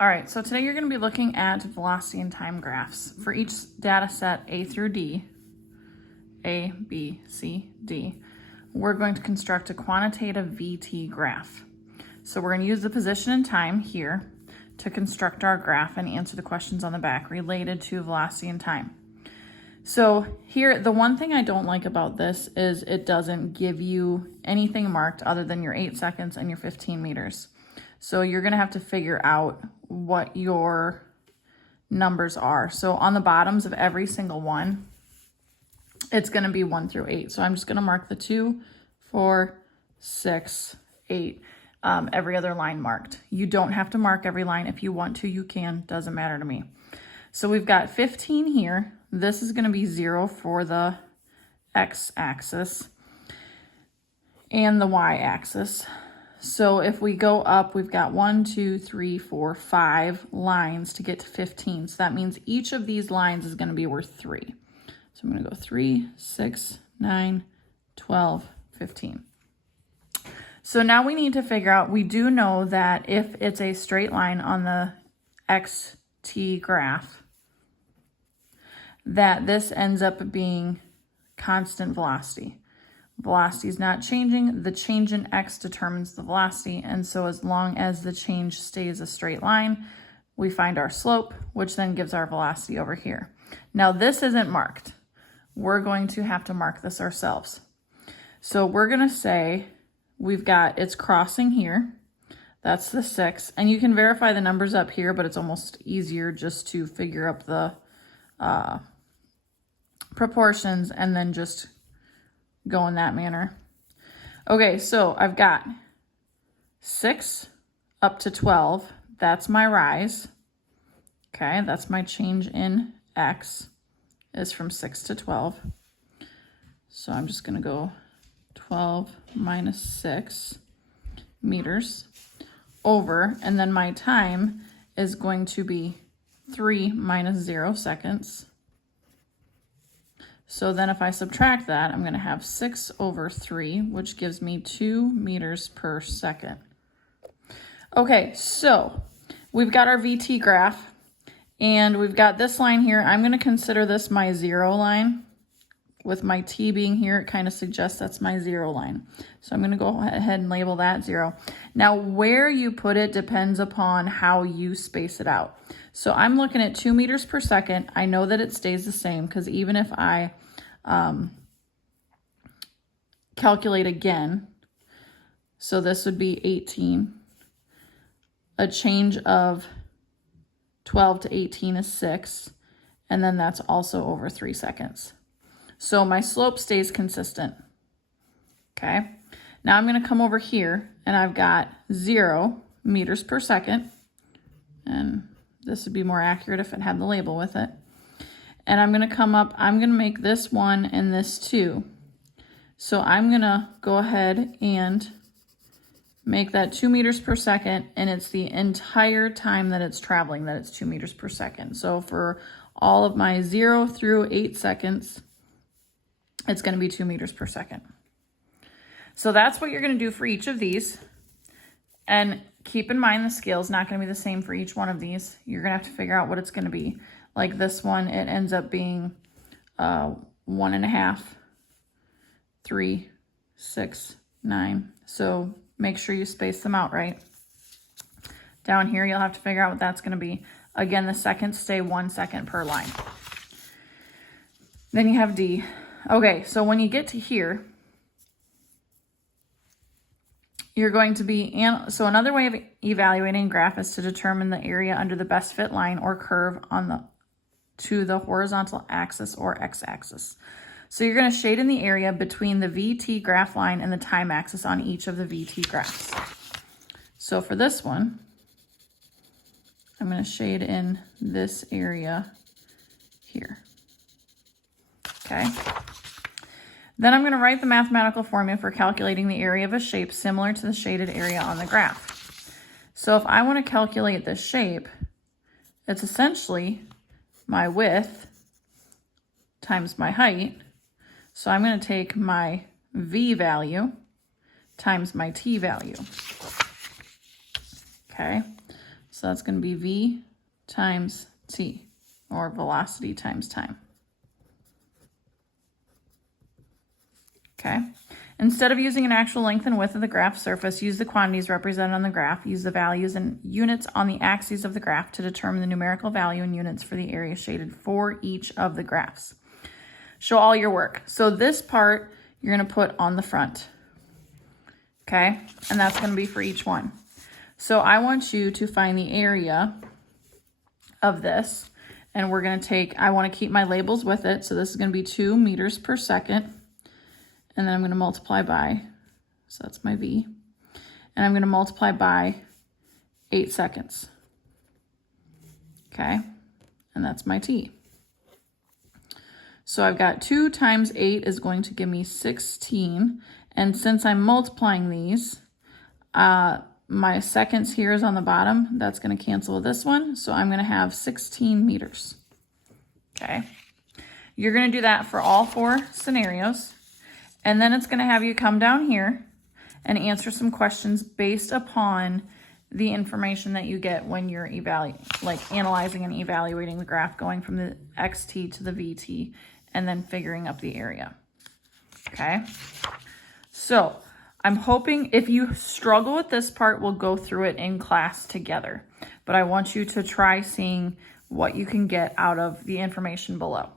All right, so today you're going to be looking at velocity and time graphs. For each data set A through D, A, B, C, D, we're going to construct a quantitative VT graph. So we're going to use the position and time here to construct our graph and answer the questions on the back related to velocity and time. So here, the one thing I don't like about this is it doesn't give you anything marked other than your 8 seconds and your 15 meters. So you're gonna have to figure out what your numbers are. So on the bottoms of every single one, it's gonna be 1 through 8. So I'm just gonna mark the 2, 4, 6, 8, every other line marked. You don't have to mark every line. If you want to, you can, doesn't matter to me. So we've got 15 here. This is gonna be 0 for the x-axis and the y-axis. So if we go up, we've got 1, 2, 3, 4, 5 lines to get to 15. So that means each of these lines is gonna be worth 3. So I'm gonna go 3, 6, 9, 12, 15. So now we need to figure out, we do know that if it's a straight line on the xt graph, that this ends up being constant velocity. Velocity is not changing. The change in x determines the velocity. And so as long as the change stays a straight line, we find our slope, which then gives our velocity over here. Now this isn't marked. We're going to have to mark this ourselves. So we're going to say we've got, it's crossing here. That's the 6. And you can verify the numbers up here, but it's almost easier just to figure up the proportions and then just go in that manner. Okay, so I've got 6 up to 12. That's my rise. Okay, that's my change in x is from 6 to 12. So I'm just gonna go 12 minus 6 meters over, and then my time is going to be 3 minus 0 seconds. So then if I subtract that, I'm gonna have 6 over 3, which gives me 2 meters per second. Okay, so we've got our VT graph, and we've got this line here. I'm gonna consider this my 0 line. With my T being here, it kind of suggests that's my 0 line. So I'm gonna go ahead and label that 0. Now, where you put it depends upon how you space it out. So I'm looking at 2 meters per second. I know that it stays the same because even if I calculate again, so this would be 18. A change of 12 to 18 is 6, and then that's also over 3 seconds. So my slope stays consistent, okay? Now I'm gonna come over here and I've got 0 meters per second, and this would be more accurate if it had the label with it. And I'm gonna come up, I'm gonna make this 1 and this 2. So I'm gonna go ahead and make that 2 meters per second, and it's the entire time that it's traveling that it's 2 meters per second. So for all of my 0 through 8 seconds, it's gonna be 2 meters per second. So that's what you're gonna do for each of these. And keep in mind the scale is not gonna be the same for each one of these. You're gonna have to figure out what it's gonna be. Like this one, it ends up being 1.5, 3, 6, 9. So make sure you space them out right. Down here, you'll have to figure out what that's gonna be. Again, the seconds stay 1 second per line. Then you have D. Okay, so when you get to here, you're going to be, so another way of evaluating a graph is to determine the area under the best fit line or curve on to the horizontal axis or x-axis. So you're going to shade in the area between the VT graph line and the time axis on each of the VT graphs. So for this one, I'm going to shade in this area here. Okay. Then I'm going to write the mathematical formula for calculating the area of a shape similar to the shaded area on the graph. So if I want to calculate this shape, it's essentially my width times my height. So I'm going to take my V value times my T value. Okay, So that's going to be V times T, or velocity times time. Okay. Instead of using an actual length and width of the graph surface, use the quantities represented on the graph. Use the values and units on the axes of the graph to determine the numerical value in units for the area shaded for each of the graphs. Show all your work. So this part you're going to put on the front. Okay. And that's going to be for each one. So I want you to find the area of this, and we're going to take, I want to keep my labels with it. So this is going to be 2 meters per second. And then I'm going to multiply by, so that's my V. And I'm going to multiply by 8 seconds. Okay. And that's my T. So I've got 2 times 8 is going to give me 16. And since I'm multiplying these, my seconds here is on the bottom. That's going to cancel with this one. So I'm going to have 16 meters. Okay. You're going to do that for all 4 scenarios. And then it's going to have you come down here and answer some questions based upon the information that you get when you're analyzing and evaluating the graph, going from the XT to the VT, and then figuring up the area. Okay. So I'm hoping if you struggle with this part, we'll go through it in class together. But I want you to try seeing what you can get out of the information below.